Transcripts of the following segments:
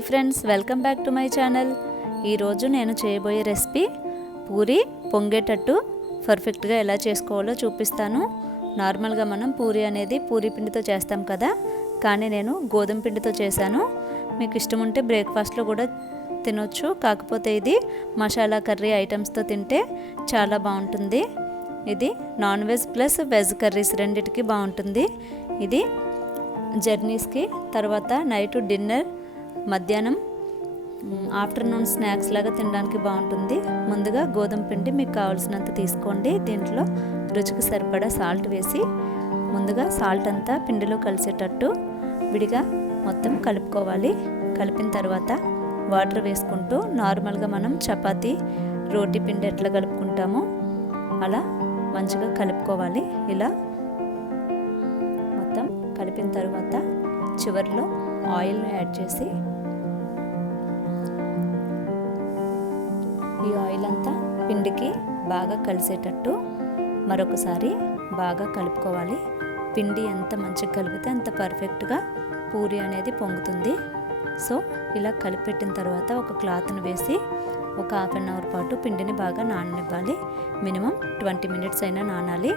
Hi friends, welcome back to my channel. ఈరోజు నేను చేయబోయే రెసిపీ పూరి పొంగేటట్టు పర్ఫెక్ట్గా ఎలా చేసుకోవాలో చూపిస్తాను. నార్మల్గా మనం పూరి అనేది పూరి పిండితో చేస్తాం కదా, కానీ నేను గోధుమ పిండితో చేశాను. మీకు ఇష్టం ఉంటే బ్రేక్ఫాస్ట్లో కూడా తినొచ్చు, కాకపోతే ఇది మసాలా కర్రీ ఐటమ్స్తో తింటే చాలా బాగుంటుంది. ఇది non veg plus veg curries రెండిటికి బాగుంటుంది. ఇది జర్నీస్కి, తర్వాత నైట్ డిన్నర్, మధ్యాహ్నం ఆఫ్టర్నూన్ స్నాక్స్ లాగా తినడానికి బాగుంటుంది. ముందుగా గోధుమ పిండి మీకు కావాల్సినంత తీసుకోండి. దీంట్లో రుచికి సరిపడా సాల్ట్ వేసి ముందుగా సాల్ట్ అంతా పిండిలో కలిసేటట్టు విడిగా మొత్తం కలుపుకోవాలి. కలిపిన తర్వాత వాటర్ వేసుకుంటూ నార్మల్గా మనం చపాతీ రోటీ పిండి ఎట్లా కలుపుకుంటామో అలా మంచిగా కలుపుకోవాలి. ఇలా మొత్తం కలిపిన తర్వాత చివరిలో ఆయిల్ని యాడ్ చేసి ఈ ఆయిల్ అంతా పిండికి బాగా కలిసేటట్టు మరొకసారి బాగా కలుపుకోవాలి. పిండి ఎంత మంచిగా కలిపితే అంత పర్ఫెక్ట్గా పూరి అనేది పొంగుతుంది. సో ఇలా కలిపెట్టిన తర్వాత ఒక క్లాత్ని వేసి ఒక హాఫ్ అన్ అవర్ పాటు పిండిని బాగా నాననివ్వాలి. మినిమం 20 మినిట్స్ అయినా నానాలి.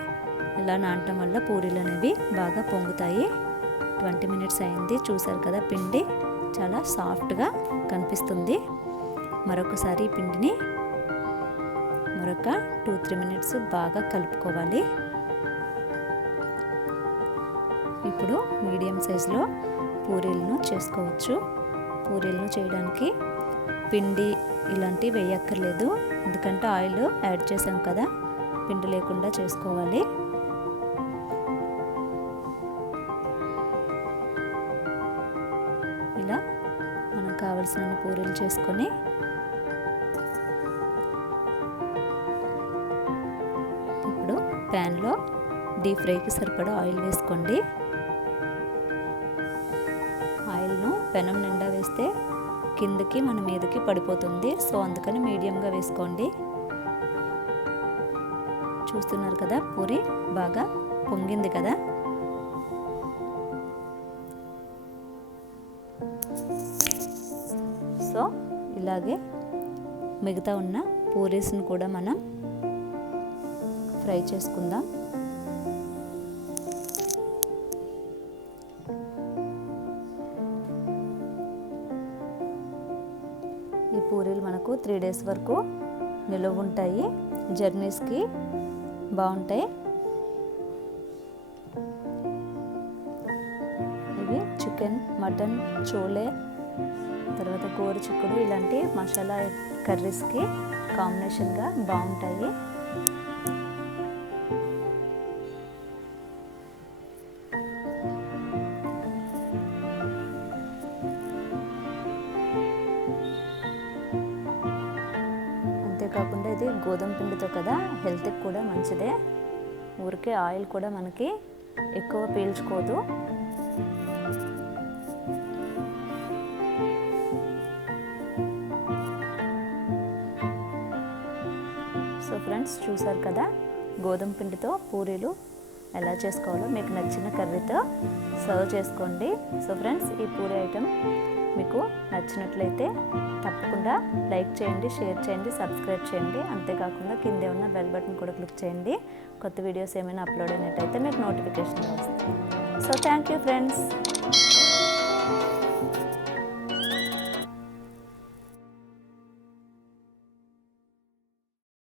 ఇలా నానటం వల్ల పూరీలు అనేవి బాగా పొంగుతాయి. 20 మినిట్స్ అయింది, చూసారు కదా, పిండి చాలా సాఫ్ట్గా కనిపిస్తుంది. మరొకసారి పిండిని మరొక 2-3 మినిట్స్ బాగా కలుపుకోవాలి. ఇప్పుడు మీడియం సైజులో పూరీలను చేసుకోవచ్చు. పూరీలను చేయడానికి పిండి ఇలాంటివి వేయక్కర్లేదు, ఎందుకంటే ఆయిల్ యాడ్ చేసాం కదా, పిండి లేకుండా చేసుకోవాలి. ఇలా మనకు కావలసిన పూరీలు చేసుకొని ఇప్పుడు ప్యాన్లో డీప్ ఫ్రైకి సరిపడా ఆయిల్ వేసుకోండి. ఆయిల్ను పెనం నిండా వేస్తే కిందకి మన మీదకి పడిపోతుంది. సో అందుకని మీడియంగా వేసుకోండి. చూస్తున్నారు కదా, పూరి బాగా పొంగింది కదా. సో ఇలాగే మిగతా ఉన్న పూరీస్ని కూడా మనం ఫ్రై చేసుకుందాం. ఈ పూరీలు మనకు 3 days వరకు నిలువ ఉంటాయి. జర్నీస్కి బాగుంటాయి. ఇవి చికెన్, మటన్, చోలే, తర్వాత గోరుచిక్కుడు ఇలాంటి మసాలా కర్రీస్కి కాంబినేషన్గా బాగుంటాయి. అంతేకాకుండా ఇది గోధుమ పిండితో కదా, హెల్త్కి కూడా మంచిదే. ఊరికే ఆయిల్ కూడా మనకి ఎక్కువ పీల్చుకోదు. సో ఫ్రెండ్స్, చూసారు కదా, గోధుమ పిండితో పూరీలు ఎలా చేసుకోవాలో. మీకు నచ్చిన కర్రీతో సర్వ్ చేసుకోండి. సో ఫ్రెండ్స్, ఈ పూరీ ఐటెం మీకు నచ్చినట్లయితే తప్పకుండా లైక్ చేయండి, షేర్ చేయండి, సబ్స్క్రైబ్ చేయండి. అంతేకాకుండా కిందే ఉన్న బెల్ బటన్ కూడా క్లిక్ చేయండి. కొత్త వీడియోస్ ఏమైనా అప్లోడ్ అయినట్టయితే మీకు నోటిఫికేషన్ వస్తుంది. So thank you friends.